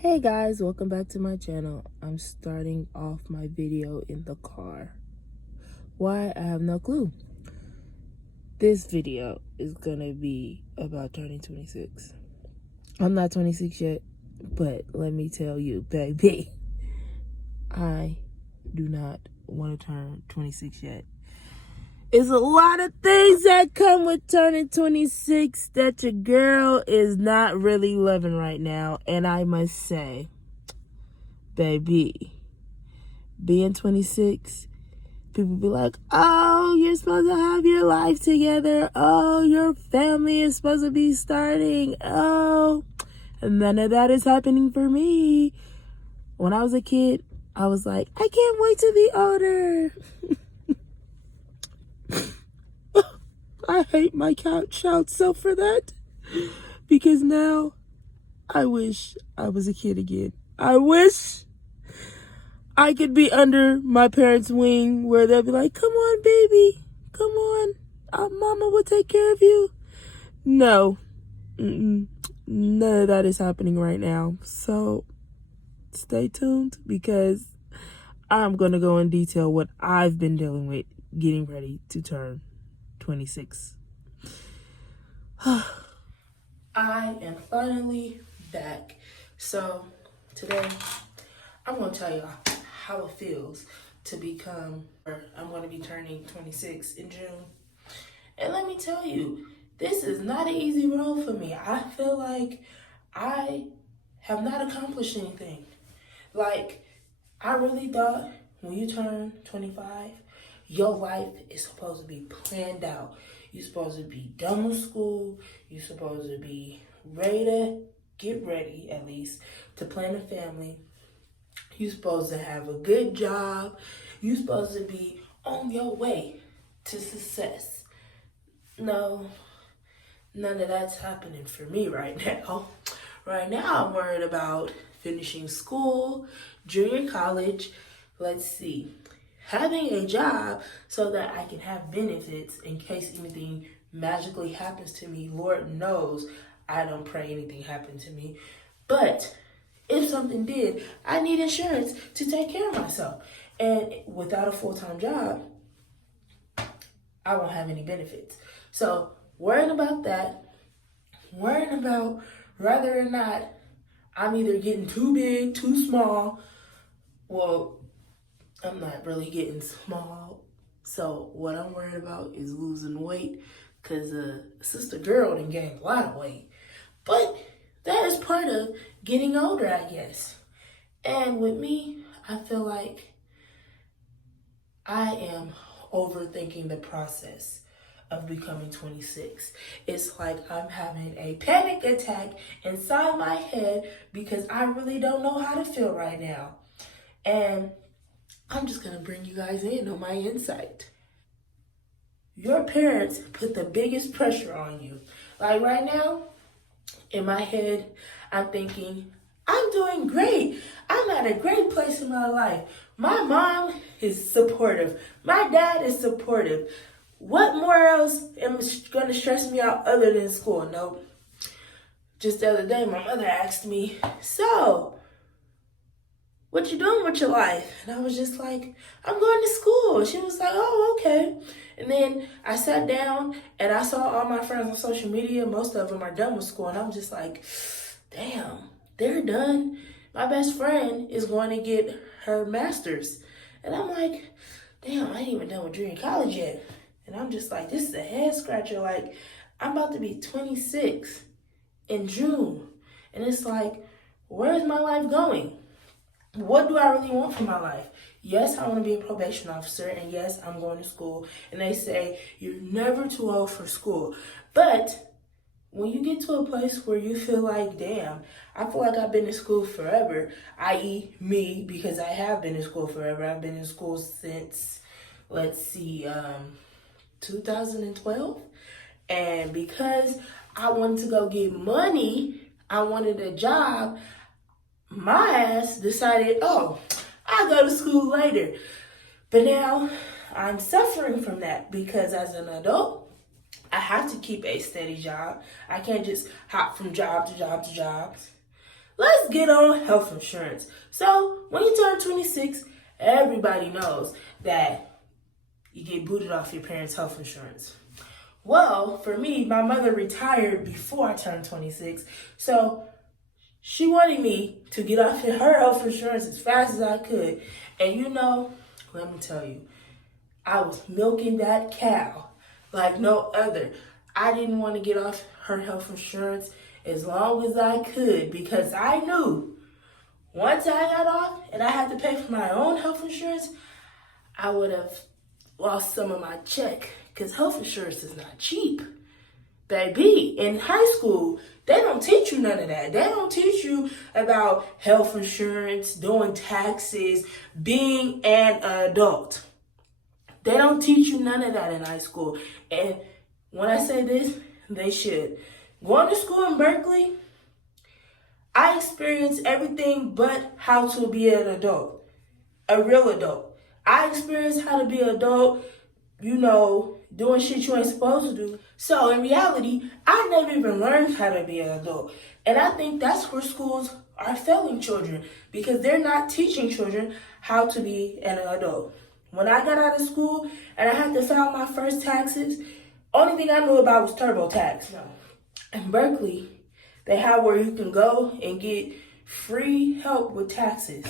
Hey guys, welcome back to my channel. I'm starting off my video in the car. Why? I have no clue. This video is gonna be about turning 26. I'm not 26 yet, but let me tell you, baby, I do not want to turn 26 yet. It's a lot of things that come with turning 26 that your girl is not really loving right now. And I must say, baby, being 26, people be like, oh, you're supposed to have your life together. Oh, your family is supposed to be starting. Oh, and none of that is happening for me. When I was a kid, I was like, I can't wait to be older. I hate my child self for that, because now I wish I was a kid again. I wish I could be under my parents' wing where they'll be like, come on, baby, come on. Mama will take care of you. No, none of that is happening right now. So stay tuned, because I'm going to go in detail what I've been dealing with getting ready to turn 26. I am finally back. So today I'm going to tell y'all how it feels to I'm going to be turning 26 in June. And let me tell you, this is not an easy road for me. I feel like I have not accomplished anything. Like, I really thought when you turn 25, your life is supposed to be planned out. You're supposed to be done with school. You're supposed to be ready to get ready, at least, to plan a family. You're supposed to have a good job. You're supposed to be on your way to success. No, none of that's happening for me right now. Right now, I'm worried about finishing school, junior college, having a job so that I can have benefits in case anything magically happens to me. Lord knows I don't pray anything happen to me. But if something did, I need insurance to take care of myself. And without a full-time job, I won't have any benefits. So worrying about that, worrying about whether or not I'm either getting too big, too small. Well, I'm not really getting small. So what I'm worried about is losing weight, because sister girl done gained a lot of weight. But that is part of getting older, I guess. And with me, I feel like I am overthinking the process of becoming 26. It's like I'm having a panic attack inside my head because I really don't know how to feel right now. And I'm just gonna bring you guys in on my insight. Your parents put the biggest pressure on you. Like right now, in my head, I'm thinking, I'm doing great. I'm at a great place in my life. My mom is supportive. My dad is supportive. What more else am going to stress me out other than school? Nope. Just the other day, my mother asked me, so, what you doing with your life? And I was just like, I'm going to school. She was like, oh, okay. And then I sat down and I saw all my friends on social media. Most of them are done with school. And I'm just like, damn, they're done. My best friend is going to get her master's. And I'm like, damn, I ain't even done with junior college yet. And I'm just like, this is a head scratcher. Like, I'm about to be 26 in June. And it's like, where's my life going? What do I really want for my life? Yes, I want to be a probation officer, and yes, I'm going to school. And they say you're never too old for school. But when you get to a place where you feel like, damn, I feel like I've been in school forever, i.e. me, because I have been in school forever. I've been in school since, 2012. And because I wanted to go get money, I wanted a job, my ass decided, oh, I'll go to school later. But now I'm suffering from that because as an adult, I have to keep a steady job. I can't just hop from job to job to job. let's get on health insurance. So when you turn 26, everybody knows that you get booted off your parents' health insurance. Well, for me, my mother retired before I turned 26, so she wanted me to get off her health insurance as fast as I could. And you know, let me tell you, I was milking that cow like no other. I didn't want to get off her health insurance as long as I could because I knew once I got off and I had to pay for my own health insurance, I would have lost some of my check because health insurance is not cheap. Baby, in high school, they don't teach you none of that. They don't teach you about health insurance, doing taxes, being an adult. They don't teach you none of that in high school. And when I say this, they should. Going to school in Berkeley, I experienced everything but how to be an adult, a real adult. I experienced how to be an adult, doing shit you ain't supposed to do. So in reality, I never even learned how to be an adult. And I think that's where schools are failing children because they're not teaching children how to be an adult. When I got out of school and I had to file my first taxes, only thing I knew about was TurboTax. No. In Berkeley, they have where you can go and get free help with taxes.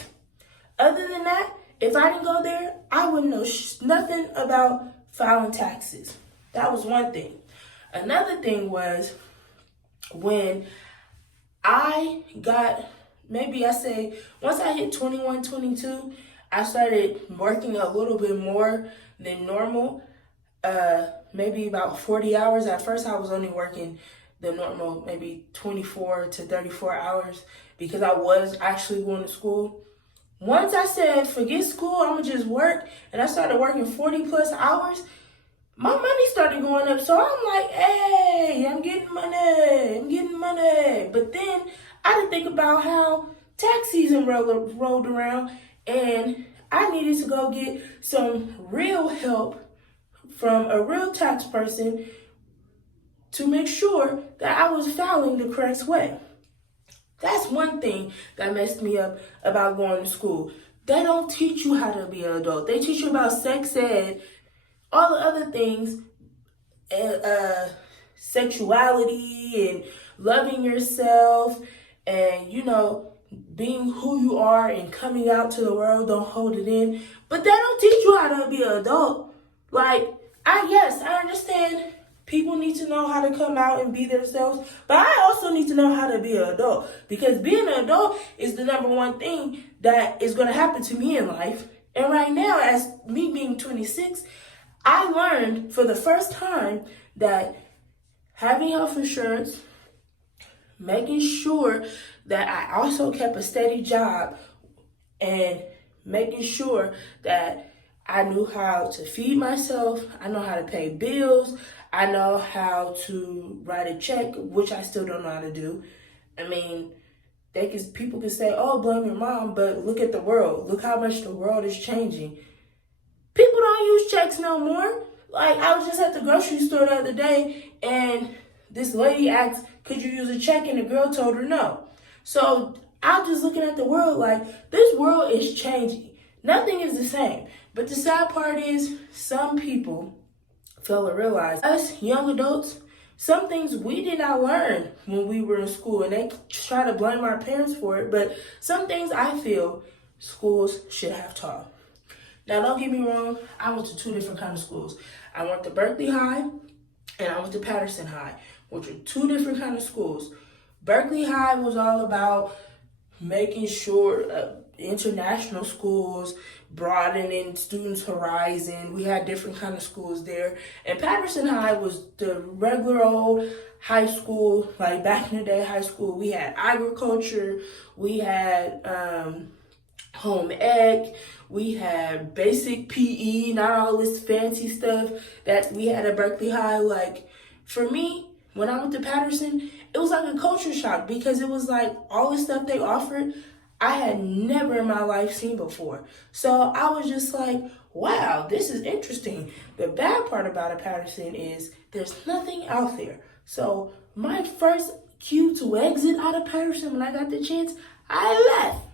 Other than that, if I didn't go there, I wouldn't know nothing about filing taxes. That was one thing. Another thing was when I got, once I hit 21, 22, I started working a little bit more than normal, maybe about 40 hours. At first, I was only working the normal, maybe 24 to 34 hours because I was actually going to school. Once I said, forget school, I'm going to just work, and I started working 40 plus hours, my money started going up. So I'm like, hey, I'm getting money. But then I didn't think about how tax season rolled around, and I needed to go get some real help from a real tax person to make sure that I was filing the correct way. That's one thing that messed me up about going to school. They don't teach you how to be an adult. They teach you about sex ed, all the other things, sexuality and loving yourself and, being who you are and coming out to the world. Don't hold it in. But they don't teach you how to be an adult. I understand people need to know how to come out and be themselves, but I also need to know how to be an adult because being an adult is the number one thing that is going to happen to me in life. And right now, as me being 26, I learned for the first time that having health insurance, making sure that I also kept a steady job, and making sure that I knew how to feed myself, I know how to pay bills, I know how to write a check, which I still don't know how to do. I mean, people can say, oh, blame your mom, but look at the world. Look how much the world is changing. People don't use checks no more. I was just at the grocery store the other day, and this lady asked, could you use a check? And the girl told her no. So I'm just looking at the world like this world is changing. Nothing is the same. But the sad part is some people fail to realize us young adults, some things we did not learn when we were in school, and they try to blame our parents for it. But some things I feel schools should have taught. Now, don't get me wrong, I went to two different kinds of schools. I went to Berkeley High and I went to Patterson High, which were two different kinds of schools. Berkeley High was all about making sure international schools, broadening students' horizon. We had different kind of schools there. And Patterson High was the regular old high school, like back in the day high school. We had agriculture, we had home ec, we had basic PE, not all this fancy stuff that we had at Berkeley High. For me, when I went to Patterson, it was like a culture shock because it was like all the stuff they offered I had never in my life seen before. So I was just like, wow, this is interesting. The bad part about a Patterson is there's nothing out there. So my first cue to exit out of Patterson when I got the chance, I left.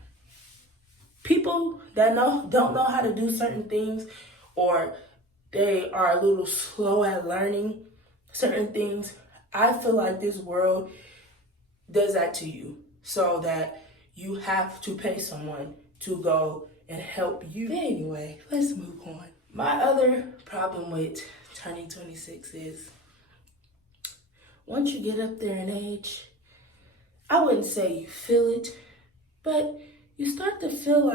People that don't know how to do certain things, or they are a little slow at learning certain things, I feel like this world does that to you so that you have to pay someone to go and help you. But anyway, let's move on. My other problem with turning 26 is once you get up there in age, I wouldn't say you feel it, but you start to feel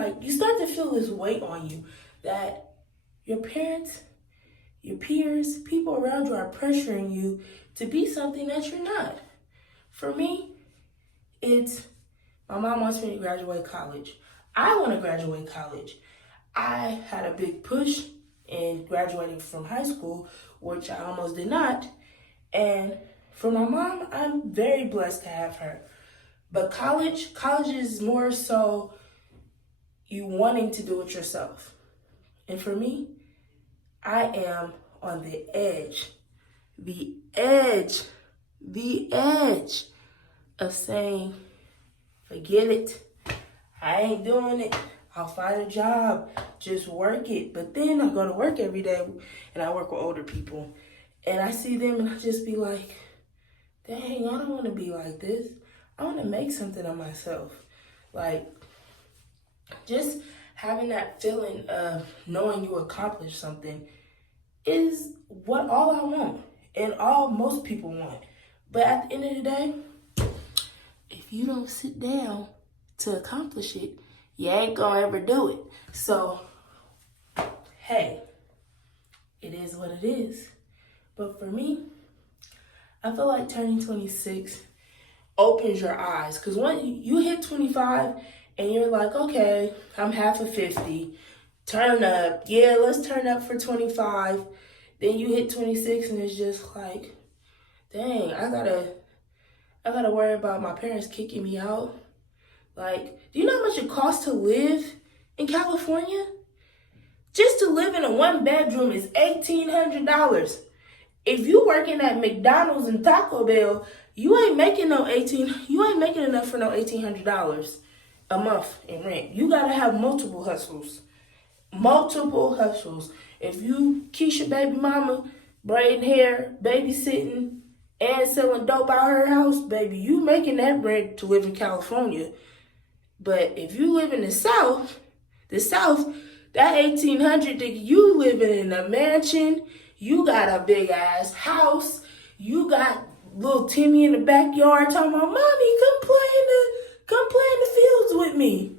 this weight on you that your parents, your peers, people around you are pressuring you to be something that you're not. For me, it's my mom wants me to graduate college. I want to graduate college. I had a big push in graduating from high school, which I almost did not. And for my mom, I'm very blessed to have her. But college is more so you wanting to do it yourself. And for me, I am on the edge of saying, forget it. I ain't doing it. I'll find a job. Just work it. But then I go to work every day and I work with older people. And I see them and I just be like, dang, I don't want to be like this. I want to make something of myself. Like, just having that feeling of knowing you accomplished something is what all I want and all most people want. But at the end of the day, if you don't sit down to accomplish it, you ain't gonna ever do it. So, hey, it is what it is. But for me, I feel like turning 26 opens your eyes. Because when you hit 25 and you're like, okay, I'm half of 50, turn up. Yeah, let's turn up for 25. Then you hit 26 and it's just like, dang, I gotta worry about my parents kicking me out. Like, do you know how much it costs to live in California? Just to live in a one bedroom is $1,800. If you working at McDonald's and Taco Bell, you ain't making enough for no $1,800 a month in rent. You gotta have multiple hustles. If you Keisha baby mama, braiding hair, babysitting, and selling dope out her house, baby, you making that rent to live in California. But if you live in the South, that $1,800, you living in a mansion, you got a big ass house, you got little Timmy in the backyard talking about, mommy, come play in the fields with me.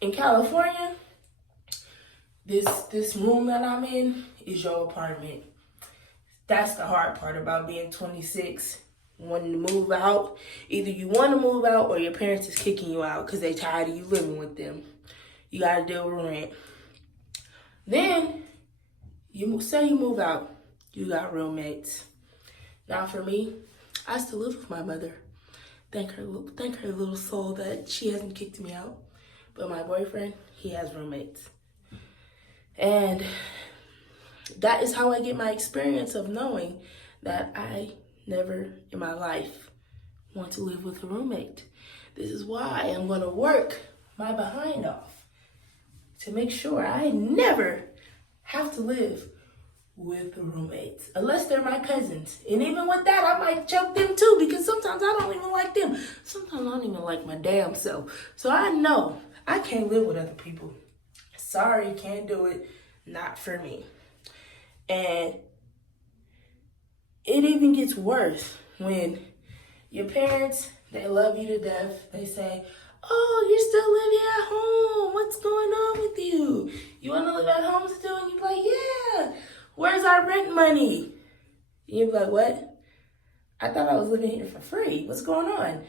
In California, this room that I'm in is your apartment. That's the hard part about being 26, wanting to move out. Either you want to move out or your parents is kicking you out because they tired of you living with them. You got to deal with rent. Then, you move out. You got roommates. Now for me, I still live with my mother. Thank her little soul that she hasn't kicked me out. But my boyfriend, he has roommates. And that is how I get my experience of knowing that I never in my life want to live with a roommate. This is why I'm going to work my behind off to make sure I never have to live with roommates, unless they're my cousins. And even with that, I might choke them too, because sometimes I don't even like them. Sometimes I don't even like my damn self. So I know I can't live with other people. Sorry, can't do it. Not for me. And it even gets worse when your parents, they love you to death. They say, oh, you're still living at home. What's going on with you? You want to live at home still? And you're like, yeah. Where's our rent money? And you're like, what? I thought I was living here for free. What's going on?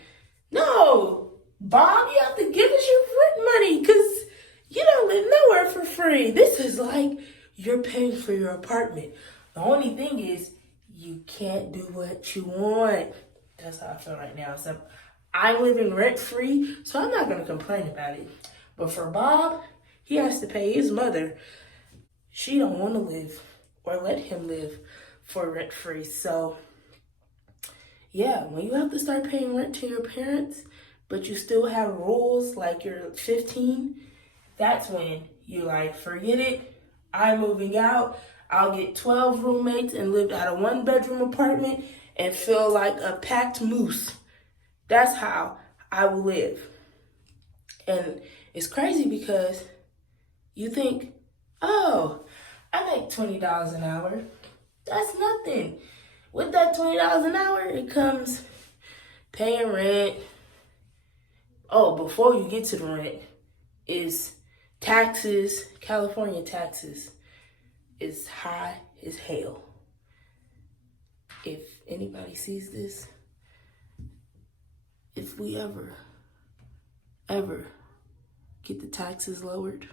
No, Bob, you have to give us your rent money because you don't live nowhere for free. This is like you're paying for your apartment. The only thing is you can't do what you want. That's how I feel right now. So I'm living rent free, so I'm not going to complain about it. But for Bob, he has to pay his mother. She don't want to live or let him live for rent free. So Yeah, when you have to start paying rent to your parents, but you still have rules like you're 15, that's when you like, forget it. I'm moving out. I'll get 12 roommates and live at a 1-bedroom apartment and feel like a packed moose. That's how I will live. And it's crazy because you think, oh, I make $20 an hour. That's nothing. With that $20 an hour, it comes paying rent. Oh, before you get to the rent, is taxes. California taxes is high as hell. If anybody sees this, if we ever get the taxes lowered,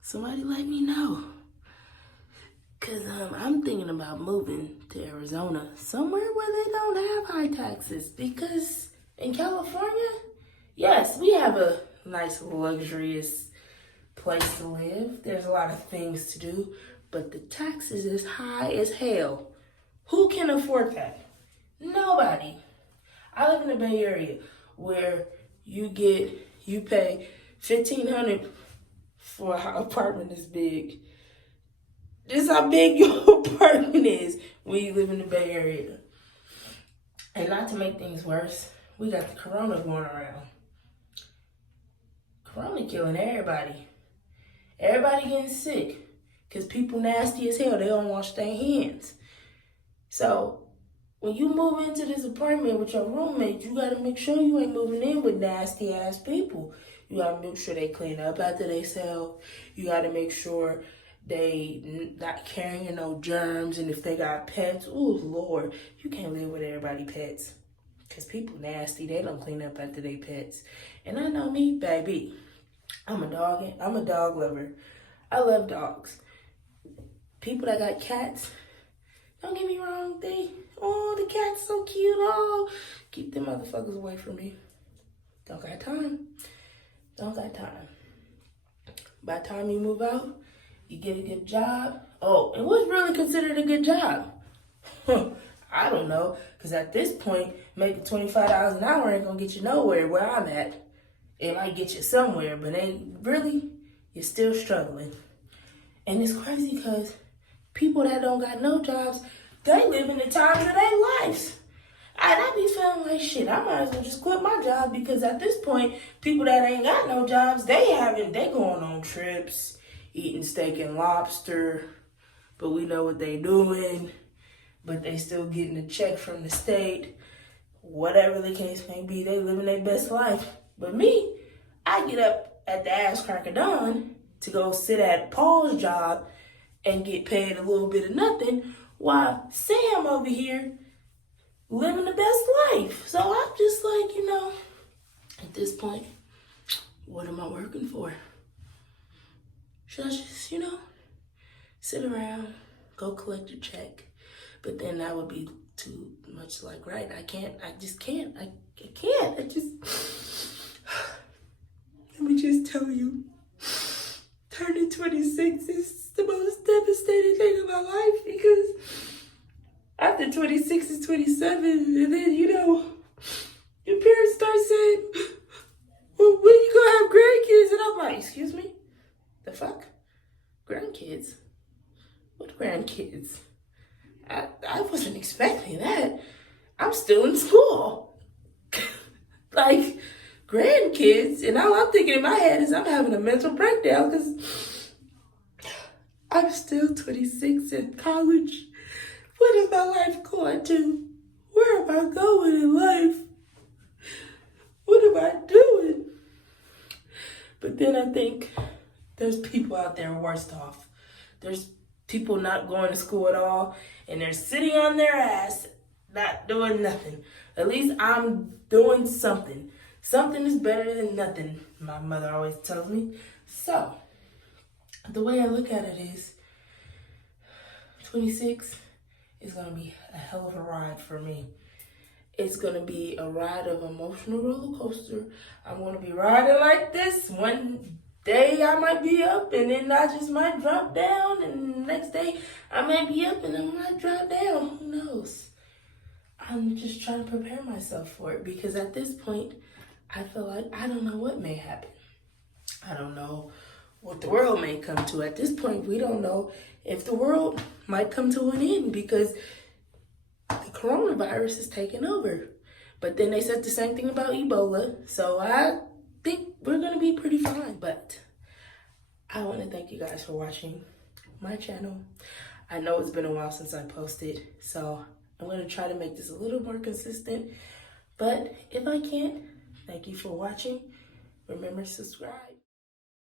somebody let me know. Because I'm thinking about moving to Arizona, somewhere where they don't have high taxes. Because in California, yes, we have a nice, luxurious place to live. There's a lot of things to do, but the taxes is high as hell. Who can afford that? Nobody. I live in the Bay Area where you pay $1,500 for an apartment this big. This is how big your apartment is when you live in the Bay Area. And not to make things worse, we got the corona going around. Corona killing everybody. Everybody getting sick because people nasty as hell. They don't wash their hands. So when you move into this apartment with your roommate, you got to make sure you ain't moving in with nasty ass people. You got to make sure they clean up after themselves. You got to make sure they not carrying no germs. And if they got pets, oh Lord, you can't live with everybody pets. Because people nasty. They don't clean up after their pets. And I know me, baby. I'm a dog lover. I love dogs. People that got cats, don't get me wrong, the cat's so cute. Oh, keep them motherfuckers away from me. Don't got time. By the time you move out, you get a good job. Oh, and what's really considered a good job? I don't know, because at this point, making $25 an hour ain't gonna get you nowhere where I'm at. It might get you somewhere, but you're still struggling. And it's crazy because people that don't got no jobs, they live in the times of their lives. I be feeling like shit. I might as well just quit my job because at this point, people that ain't got no jobs, they going on trips, eating steak and lobster, but we know what they doing, but they still getting a check from the state. Whatever the case may be, they living their best life. But me, I get up at the ass crack of dawn to go sit at Paul's job and get paid a little bit of nothing while Sam over here living the best life. So I'm just like, at this point, what am I working for? Should I just, sit around, go collect a check? But then that would be too much right. I can't. Let me just tell you, turning 26 is the most devastating thing in my life because after 26 is 27, and then, your parents start saying, well, when you gonna have grandkids? And I'm like, excuse me? The fuck? Grandkids? What grandkids? I wasn't expecting that. I'm still in school. Like, grandkids, and all I'm thinking in my head is I'm having a mental breakdown because I'm still 26 in college. What is my life going to? Where am I going in life? What am I doing? But then I think there's people out there worse off. There's people not going to school at all, and they're sitting on their ass, not doing nothing. At least I'm doing something. Something is better than nothing, my mother always tells me. So, the way I look at it is, 26 is going to be a hell of a ride for me. It's going to be a ride of emotional roller coaster. I'm going to be riding like this. One day I might be up and then I just might drop down. And the next day I might be up and I might drop down. Who knows? I'm just trying to prepare myself for it, because at this point, I feel like I don't know what may happen. I don't know what the world may come to. At this point, we don't know if the world might come to an end, because the coronavirus is taking over. But then they said the same thing about Ebola. So I think we're going to be pretty fine. But I want to thank you guys for watching my channel. I know it's been a while since I posted, so I'm going to try to make this a little more consistent. But if I can't, thank you for watching. Remember to subscribe.